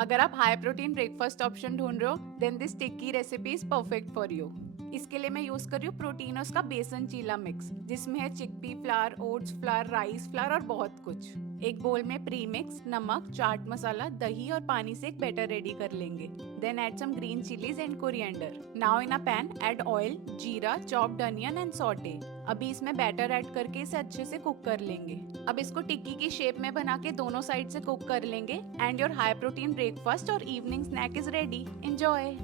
अगर आप high protein breakfast option ढूंढ रहे हो then this tikki recipe is perfect for you. इसके लिए मैं यूज कर रही हूँ प्रोटीनोस का बेसन चीला मिक्स, जिसमें है chickpea flower, oats flower, rice flour और बहुत कुछ। एक बोल में प्री मिक्स नमक, चाट मसाला, दही और पानी से एक बैटर रेडी कर लेंगे। Then add some green chillies and coriander. Now in a pan add oil, जीरा, चॉप्ड अनियन एंड सॉटे। अभी इसमें बैटर ऐड करके इसे अच्छे से कुक कर लेंगे। अब इसको टिक्की की शेप में बना के दोनों साइड से कुक कर लेंगे and your high protein breakfast और evening snack is ready. Enjoy.